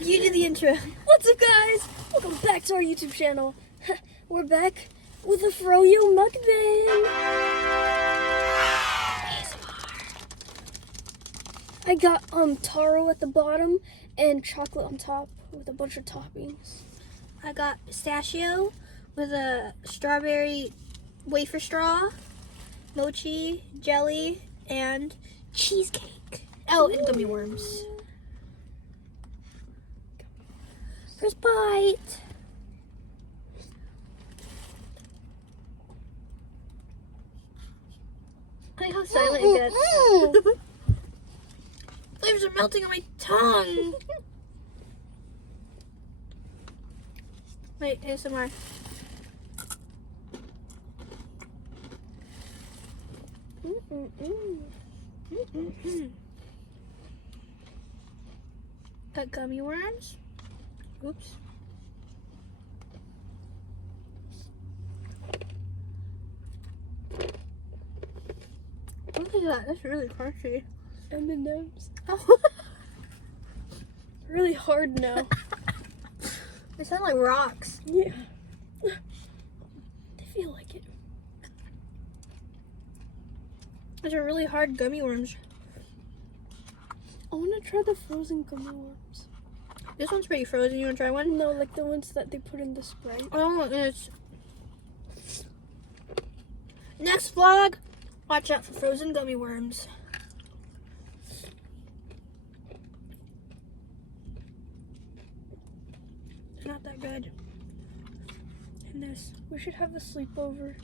You do the intro. What's up, guys? Welcome back to our YouTube channel. We're back with a Froyo Mukbang. I got taro at the bottom and chocolate on top with a bunch of toppings. I got pistachio with a strawberry wafer straw, mochi, jelly, and cheesecake. Oh, and gummy worms. First bite. I like how silent it gets. Flavors are melting on my tongue. Wait, ASMR. Got gummy worms. Oops. Look at that. That's really crunchy. M&M's. Oh. Really hard now. They sound like rocks. Yeah. They feel like it. Those are really hard gummy worms. I want to try the frozen gummy worms. This one's pretty frozen. You want to try one? No, like the ones that they put in the Sprite. Oh, it's... Next vlog, watch out for frozen gummy worms. It's not that good. And this. We should have a sleepover.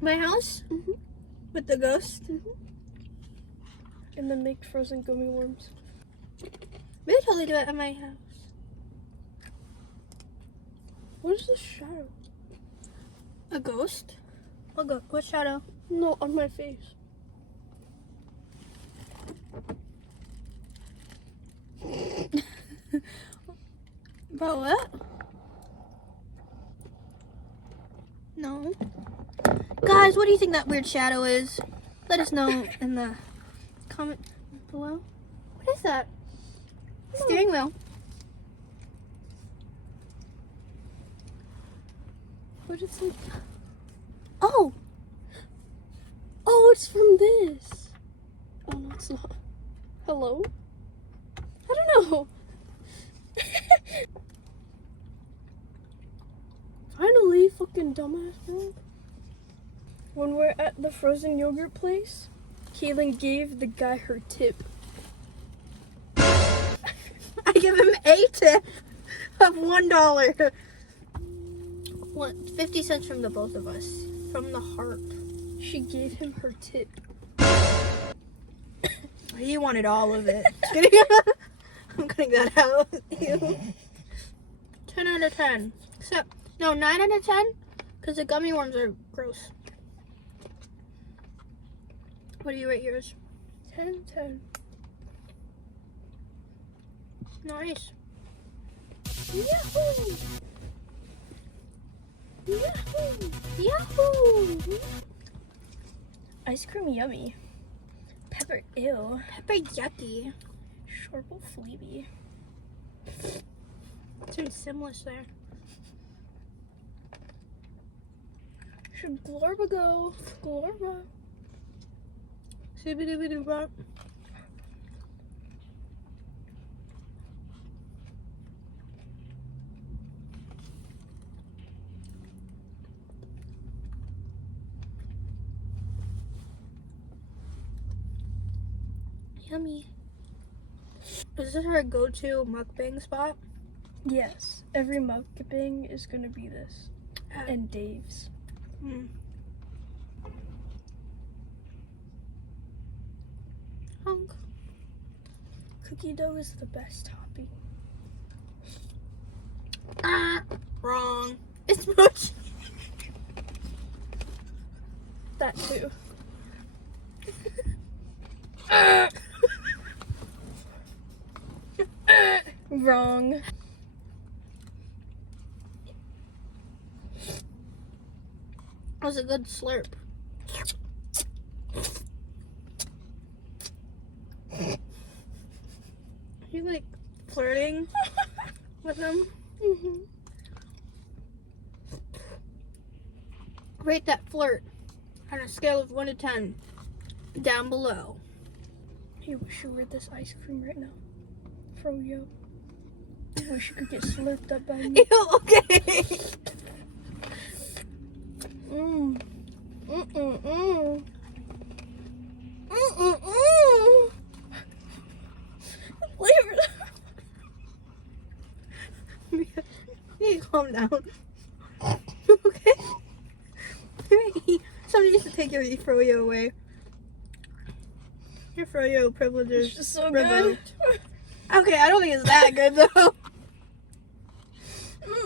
My house? Mm-hmm. With the ghost? Mm-hmm. And then make frozen gummy worms. We could totally do it at my house. What is this shadow? A ghost? What shadow? No, on my face. About what? No. Guys, what do you think that weird shadow is? Let us know in the comment below. What is that? Steering wheel. What is it? Oh! Oh, it's from this. Oh, no, it's not. Hello? I don't know. Finally, fucking dumbass girl. When we're at the frozen yogurt place, Kaylin gave the guy her tip. I give him a tip of $1. 50 cents from the both of us. From the heart. She gave him her tip. He wanted all of it. I'm cutting that out. Ew. 10 out of 10. Except, no, 9 out of 10. Because the gummy worms are gross. What do you rate yours? 10, 10. Nice. Yahoo! Yahoo! Yahoo! Ice cream yummy. Pepper ew. Pepper yucky. Shorble fleeby. Some simless there. Should Glorba go? Glorba. Doobie-doobie-doo-bop. Yummy. Is this our go-to mukbang spot? Yes. Every mukbang is gonna be this. And Dave's. Hunk. Cookie dough is the best topping. Wrong. It's mochi. That too. Wrong. That was a good slurp. You like flirting with him. Mm-hmm. Rate that flirt on a scale of 1 to 10 down below. I wish you were this ice cream right now. Froyo. I wish you could get slurped up by me. Ew, okay. Mmm. Mm-mm-mm. Mm-mm-mm. Flavor. You need to calm down. Okay? Somebody needs to take your Froyo away. Your Froyo privileges It's just so revoked. good. Okay, I don't think it's that good though.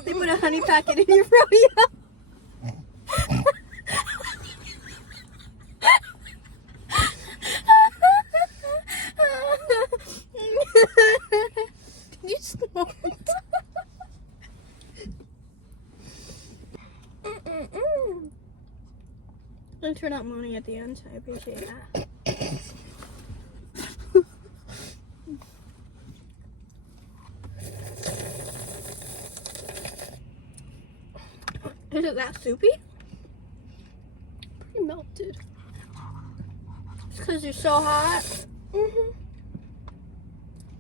They put a honey packet in your Froyo. Did you snort? Thanks for not moaning at the end. I appreciate that. Is it that soupy? Pretty melted. It's because you're so hot. Mm-hmm.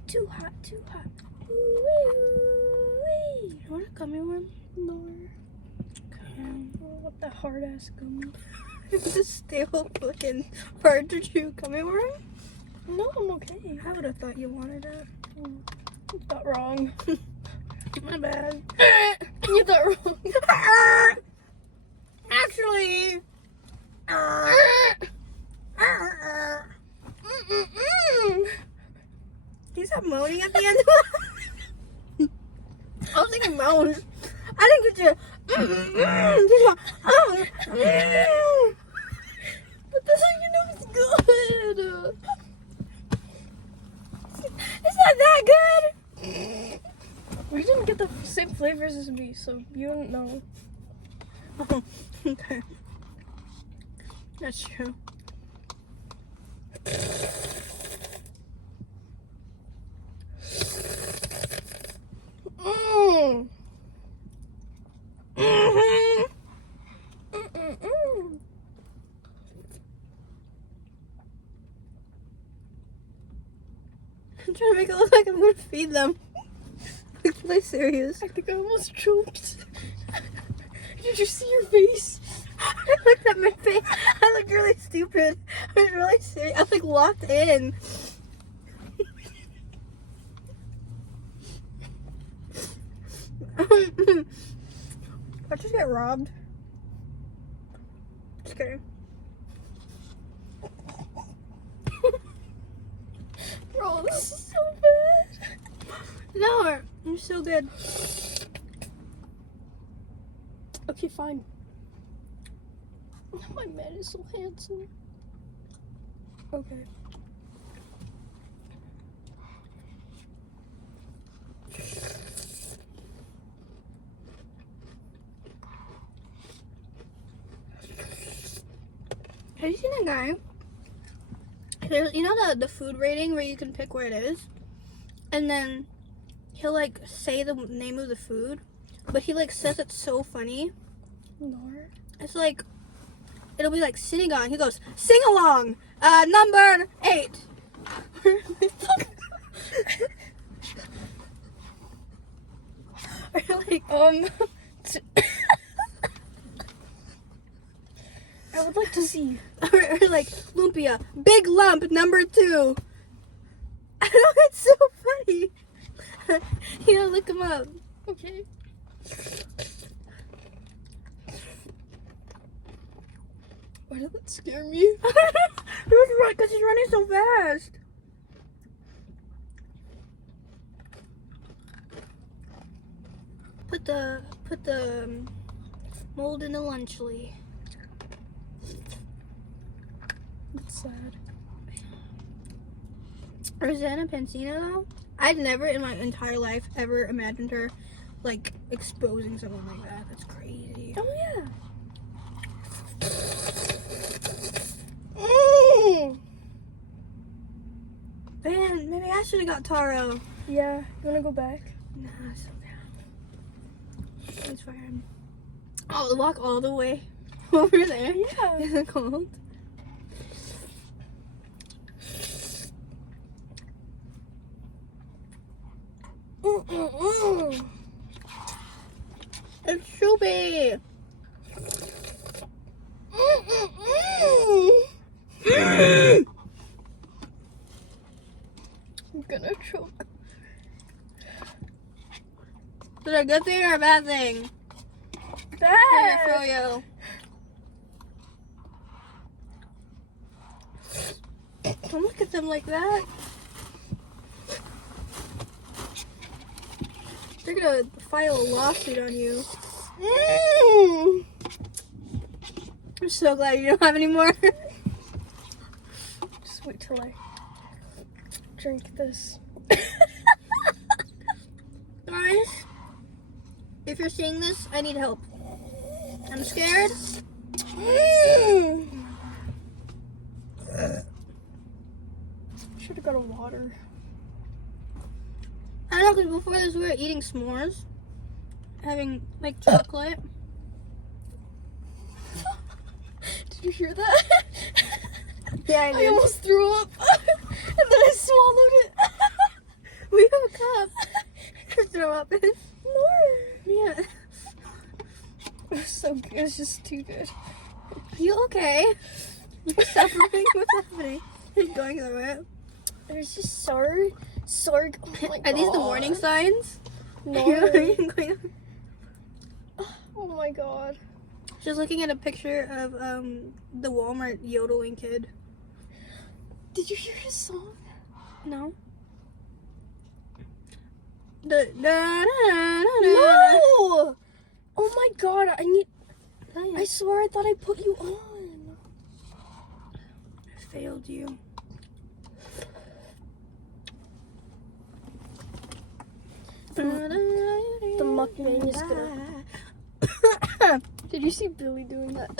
Too hot, too hot. You want a gummy one? No. What the hard ass gummy? It's a stale fucking hard to chew gummy worm? No, I'm okay. I would have thought you wanted it. You thought wrong. My bad. You thought wrong. Actually. He's not moaning at the end. I was thinking moans. I didn't get you. But that's how you know it's good. It's not that good. We didn't get the same flavors as me, so you don't know. Oh, okay. That's true. Mm. Mm-hmm. Mm-mm-mm. I'm trying to make it look like I'm going to feed them. Like, play serious. I think I almost choked. Did you see your face? I looked at my face. I looked really stupid. I was really serious. I was like locked in. I just get robbed. Just kidding. Bro, this is so bad. No, you're so good. Okay, fine. My man is so handsome. Okay. Have you seen that guy? There's, you know the food rating where you can pick where it is? And then he'll like say the name of the food, but he like says it so funny. No. It's like, it'll be like sitting on. He goes, sing along, number 8. Or like, I would like to see. or like lumpia, big lump, number 2. I know, it's so funny. You know, look him up. Okay. Why did that scare me? Because he's running so fast. Put the mold in the lunchly. That's sad. Rosanna Pansina though, I'd never in my entire life ever imagined her like exposing someone like that. That's crazy. Oh yeah. Man, maybe I should have got Taro. Yeah. You wanna go back? Nah, it's okay. It's fine. I'll walk all the way over there. Yeah. Is it cold? It's soupy. I'm gonna choke. Is it a good thing or a bad thing? Bad. Froyo. Don't look at them like that. They're gonna file a lawsuit on you. I'm so glad you don't have any more. Just wait till I drink this. Guys, if you're seeing this, I need help. I'm scared. Should have got a water. I don't know, because before this we were eating s'mores. Having, like, chocolate. Did you hear that? Yeah, I I did. almost threw up. And then I swallowed it. We have a cup to throw up in. No. Yeah. It was so good. It was just too good. Are you okay? You're suffering? What's happening? You're going through it. There's just sorry. Oh my god. Are these the warning signs? No. Oh my god. Just looking at a picture of the Walmart yodeling kid. Did you hear his song? No. No! Oh my god, I swear I thought I put you on. I failed you. The mukbang is gonna. Did you see Billy doing that?